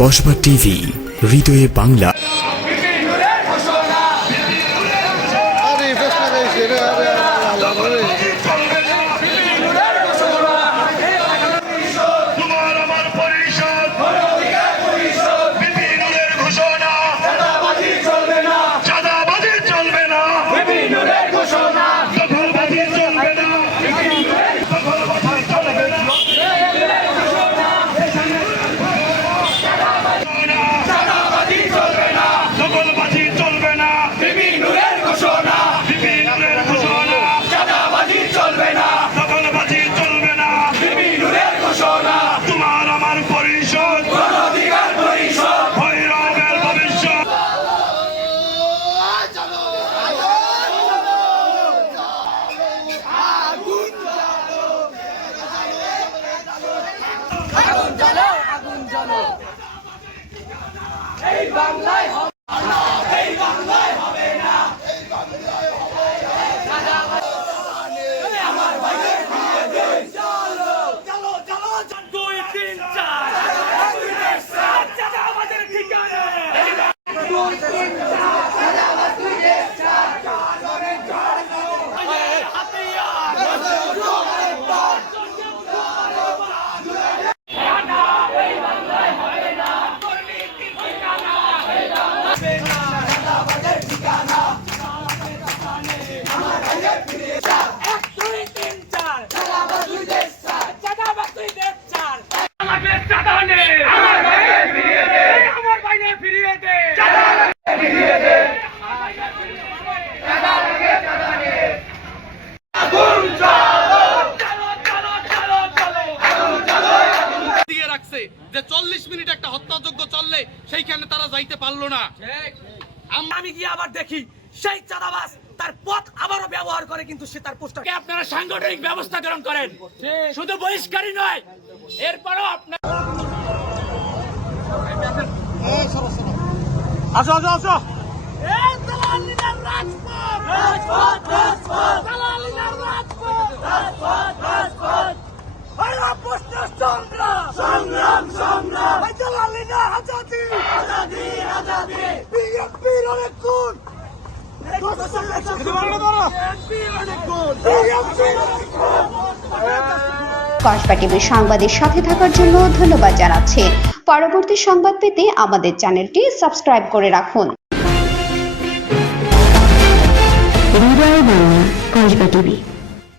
Kasba TV হৃদয়ে বাংলা। দুই যে চল্লিশ মিনিট একটা হত্যাযোগ্য চললে সেইখানে তারা যাইতে পারল না। আমি গিয়ে আবার দেখি সেই চাঁদাবাস তার পথ আবারও ব্যবহার করে কিন্তু সে তার পোস্টারকে আপনারা সাংগঠনিক ব্যবস্থা গ্রহণ করেন? শুধু বহিষ্কারই নয় এরপরও আপনার আসো আসো আসো। সংগ্রাম। সংগ্রাম জালালিনা আজাদি। আজাদি আজাদি। বিএনপির অনেক গুণ কসবা টিভির সংবাদের সাথে থাকার জন্য ধন্যবাদ জানাচ্ছি। পরবর্তী সংবাদ পেতে আমাদের চ্যানেলটি সাবস্ক্রাইব করে রাখুন। কসবা টিভি